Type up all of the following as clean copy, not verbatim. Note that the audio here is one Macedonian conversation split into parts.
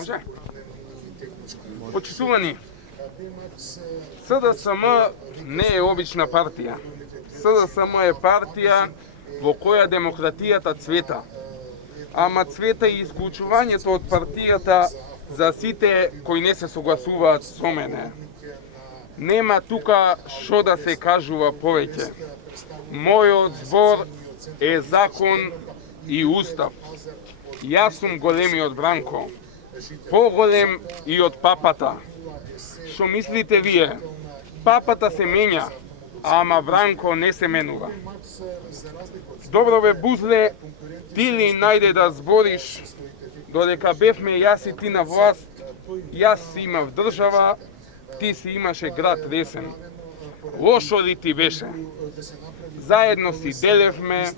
Може? Почитувани, СДСМ не е обична партија. СДСМ е партија во која демократијата цвета. Ама цвета и исклучувањето од партијата за сите кои не се согласуваат со мене. Нема тука што да се кажува повеќе. Мојот збор е закон и устав. Јас сум големиот Бранко, поголем и од папата. Што мислите вие? Папата се менја, ама Бранко не се менува. Добро бе, Бузле, ти ли најде да збориш, додека бевме јас и ти на власт, јас си имав држава, ти си имаше град Ресен. Лошо ли ти беше? Заедно си делевме,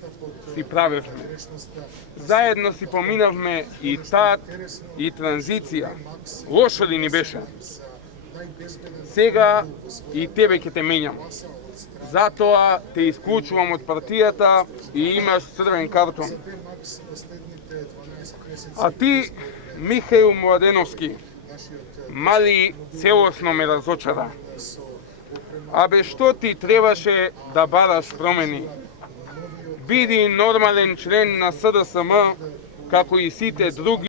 си правевме. Заедно си поминавме и тат, и транзиција. Лошо ли ни беше? Сега и тебе ќе те менјам. Затоа те исклучувам од партијата и имаш црвен картон. А ти, Михаил Младеновски, мали целосно ме разочара. Абе, што ти требаше да бараш промени? Биди нормален член на СДСМ, како и сите други.